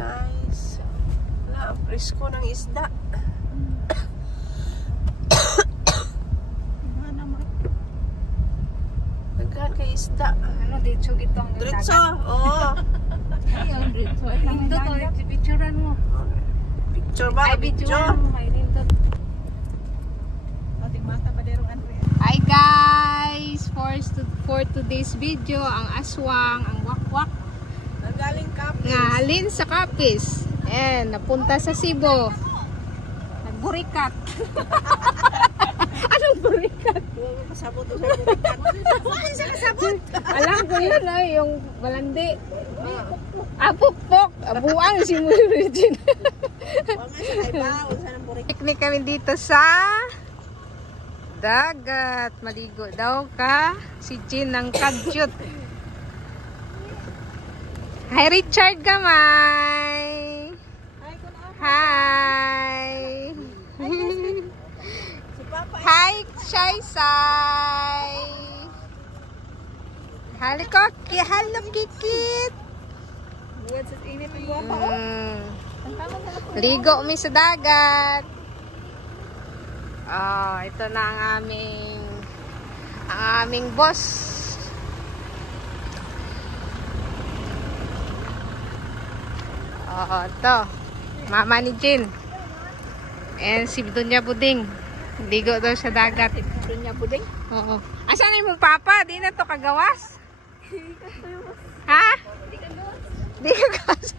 guys. Wala, ang presko ng isda. Nagkaan kay isda. Ano, dito itong Diretso, oo. Ayun, dito. Nindot, picturean mo. Picture ba? Ay, picture. Ay, nindot. Hi guys! For today's video, ang aswang, ang wakwak. Nagaling Capiz. Nga, halin sa Capiz. And, napunta sa Cebu. Nagburikat. Anong burikat? Kasabot o sa burikat. Bakit siya kasabot? Alam ko yun, ay, yung balandi. Pukpok. Buang si Murijin. Huwag nga siya kay Bao. Saan ang burikat? Picnic kami dito sa dagat. Maligo daw ka si Jin ng kadyot. Hi Richard Gamay. Hi. Si Papa. Hi Shy Sai. Halo Kikit. Buwan sa init ang guwapa o. Ligo mi sa dagat. Ito na ang aming boss. Ito. Mama ni Jin. And si Dunya Buding. Ligo daw sa dagat. Dunya Buding? Oo. Asan yung mong papa? Di na to kagawas? Ha? Di kagawas.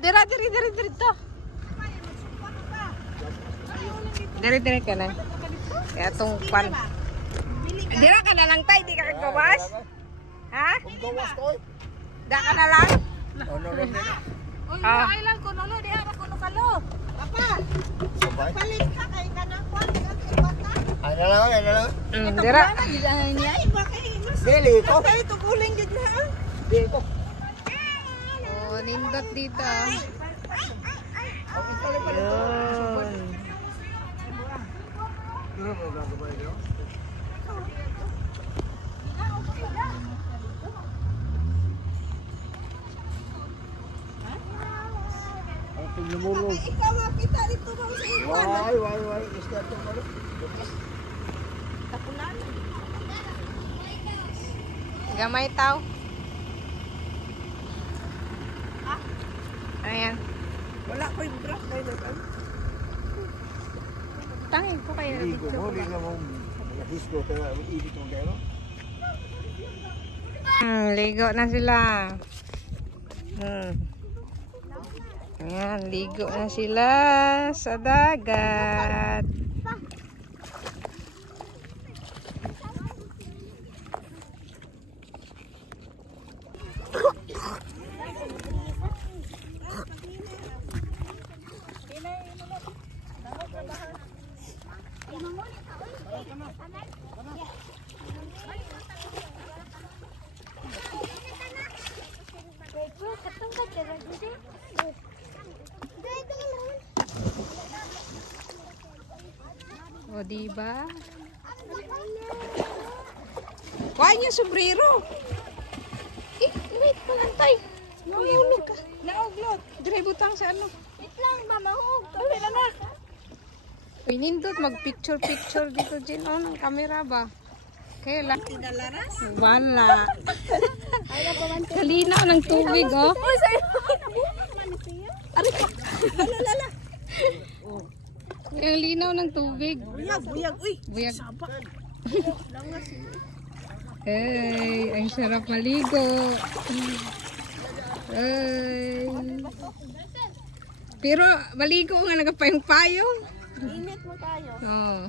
Dira to. Dire ka na. Kaya itong pan. Dira ka na lang tayo, di ka kagawas? Ha? Gawas ko. Da ka na lang? Uy, ay lang ko nulo. Di ako kuno kalo. Papa, Sabay. palit ka kay kanang kwan. Ay na lang. Dira. Ay, bakit? Dili ko. Kaya ito kuling dyan na. Dili ko. Nindot dito. Yun. Ikaw nga kita dito ba sa iwan? Why. Isda to malo. Tapunan. Gamay tao. Ayan. Wala ko yung brush kayo doon. Tangin ko kayo na Ligo dito. mo, ligo mo. Disco kaya ibig mo kayo. Ligo na sila. Ayan, ligo na sila sa dagat. O, diba? Kuha niya sombrero. Wait pa lang tayo. Mahulog ka. Nauglot. Dire butang sa ano. Wait lang, mamahog. Dali na na. Pinindot, mag-picture dito din. Ng camera ba? Kaya lang. Pinalaras? Wala. Kalinaw ng tubig, oh. Uy, sa'yo. Aray ko. Lala. Ang linaw ng tubig. Buyag. Uy. Buyag. Saba. Langas. Hey, ang sarap maligo. Hey. Pero maligo nga nagapayong-payong. Init mo tayo. Oh.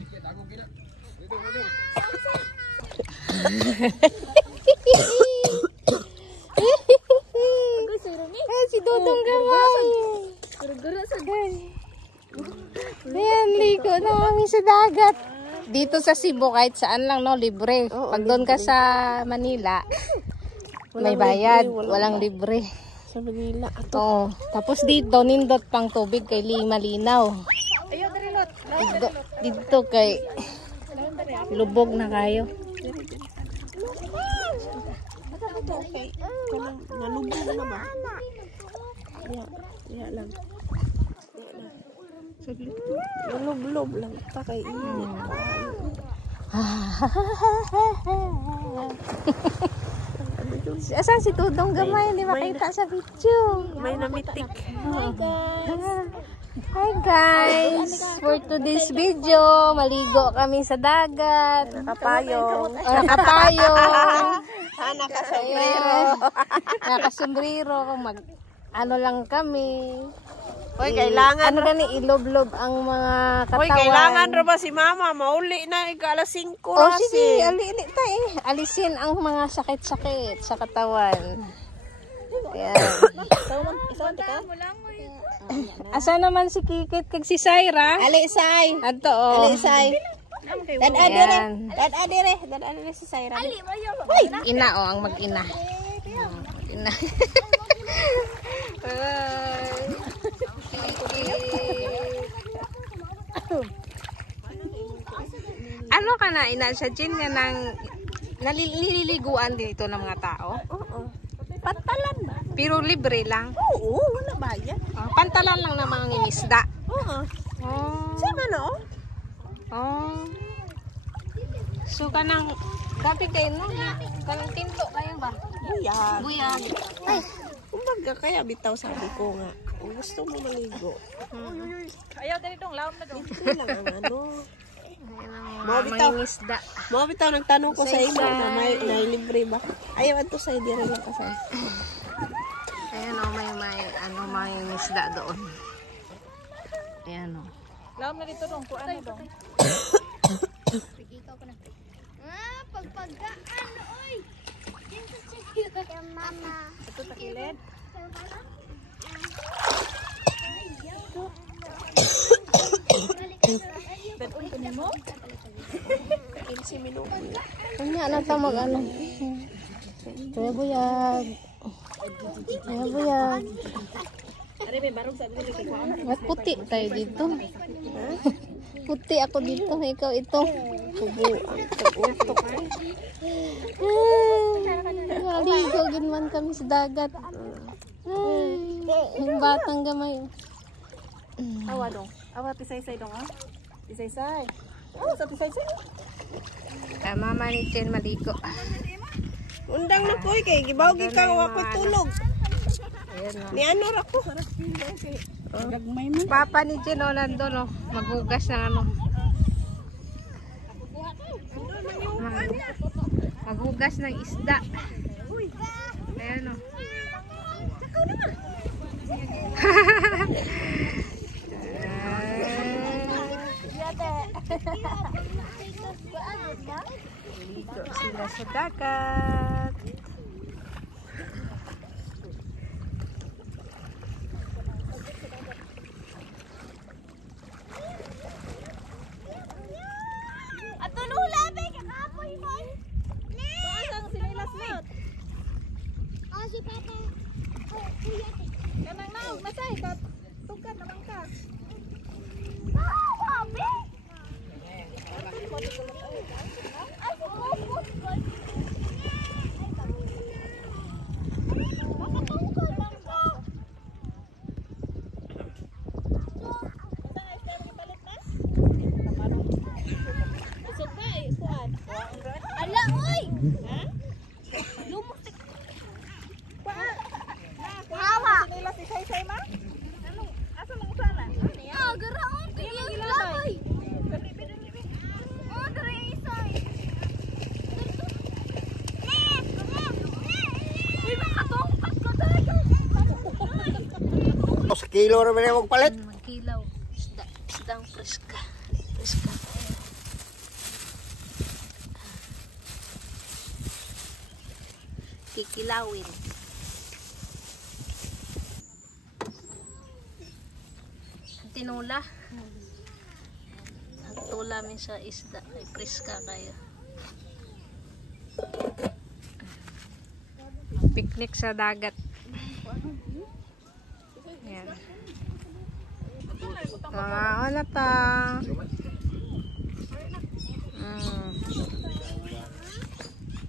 Si Dodong Gamay. Gura-gura sa Ayan, ligo na kami sa dagat. Dito sa Cebu, kahit saan lang, no, libre. Pag doon ka sa Manila, may bayad. Walang libre. Sa Manila. Oo. Tapos dito, nindot pang tubig kay malinaw. Ayaw, darilot. Dito kay lubog na kayo. Okay. Nalubog na ba? Diha lang. Saglit. Lulob lang ta kay init. Asan si Tudong Gamay? Hindi makita sa video. May namitik. Hi guys! For today's video, maligo kami sa dagat. Nakapayong. Nakapayong. Nakasombrero. Nakasombrero. Ano lang kami. Hoy, kailangan. Ano gani, ilob-lob ang mga katawan. Hoy, kailangan ra ba si mama? Mauli na alas 5 Oh, sige, ali-ali tayo. Alisin ang mga sakit-sakit sa katawan. Ayan. Asa naman si Kikit kag si Syra? Alisay. Ato oh. Alisay. Ayan. Dad-adire si Syra. Ina oh, ang mag-ina. Ina. Ano ka na, ina siya, Jin, nga nang naliliguan din ito ng mga tao? Oo. Pantalan ba? Pero libre lang. Oo, wala bayad. Pantalan lang ng mga ngingisda. Oo. Oh. Sama no? Oh. So kanang gabi kayo no? Kanang tinto kayo ba? Buyag. Buyag. Ay, kumbaga kaya bitaw sabi ko nga. Kung gusto mo maligo. Ayaw dali dong, laom na dong. Ito lang ang ano. Mga ngingisda. Mga bitaw nagtanong ko sa imo na may libre ba? Ayaw ato sa dire lang kasay. Ayan o, may ngisda doon. Ayan o. Laom na dito dong, kuan na dong. Pagpagaan, oy! Mama. Ito sa kilid. Beton ko nimo? 15 minuto. Kanya na ito mag-ano. Kaya buyag. Kaya buyag. Ari may barog sa dili kay kuan. Ba't puti tayo dito? Puti ako dito. Ikaw ito. Naligo din man kami sa dagat. Yung batang gamay. Awa dong. Awa tisay-say dong ah. Tisay-say. Oh, sa tisay-say. Mama ni Chen maligo. Undang na ko kay gibaw gi ka wa ko tulog. Ayan o. Ni ano ra ko? Gagmay mo. Papa ni Chen o nandun o. Maghugas ng ano. Maghugas ng isda. Ayan o. Dito sila sa dagat. At tulula, be, kakapoy mo. Ang sinilas mo. Oh, si Papa. Oh, kuya. Kanang naog na say kat. Tukan naman ka. Oh, be. Ay, pupus. Makatungkol lang ko. Ala, oy! Lumusik. Hawa. Sinilas si say ma? Ano? Asa mong sana? Ah, garaon. Tingnan gilabay. Oh, dere isay. Uy, makatungkat ko tayo. Sa kilo rin mo magpalit. Magkilaw. Isdang preska. Preska. Kikilawin. Tinula. Tula min sa isda. Ay preska kayo. Picnic sa dagat. Yan. Wala pa.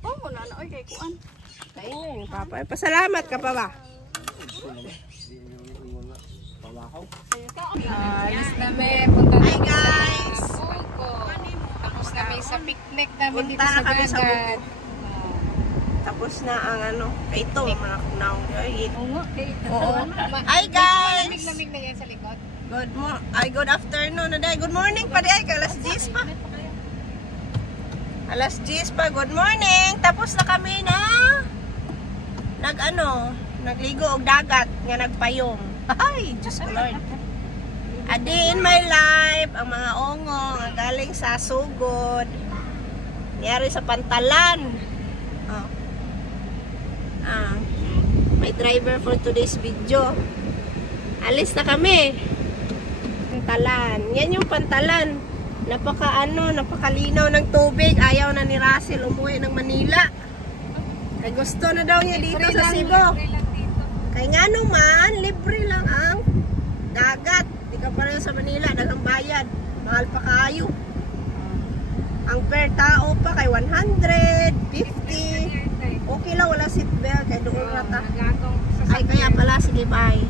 Oh, wala na oy kay kuan. Kaingin, papa. Pasalamat ka pa ba? Alis namin. Punta Hi, namin guys! sa Sugo. Tapos namin sa picnic namin dito Punta sa na kami sa dagat. Tapos na ang ano, ito, mga naong Oo. Hi, guys! Lamig na yan sa likod. Good afternoon na day. Good morning pa day. Alas 10 pa. Alas 10 pa. Good morning. Tapos na kami na nagligo og dagat nga nagpayong. Ay, Diyos ko Lord. A day in my life, ang mga ongong ang galing sa sugod. Niyari sa Pantalan. Oh. My driver for today's video. Alis na kami. Pantalan. Yan yung Pantalan. Napakalinaw ng tubig. Ayaw na ni Russell umuwi ng Manila. Kaya gusto na daw niya dito sa Cebu. Kaya nga naman, libre lang ang dagat. Di ka pareho sa Manila, dagang bayad. Mahal pa kayo. Ang per tao pa kay 150. Okay lang, wala seatbelt. Kaya doon rata. Ay, kaya pala, sige, bye.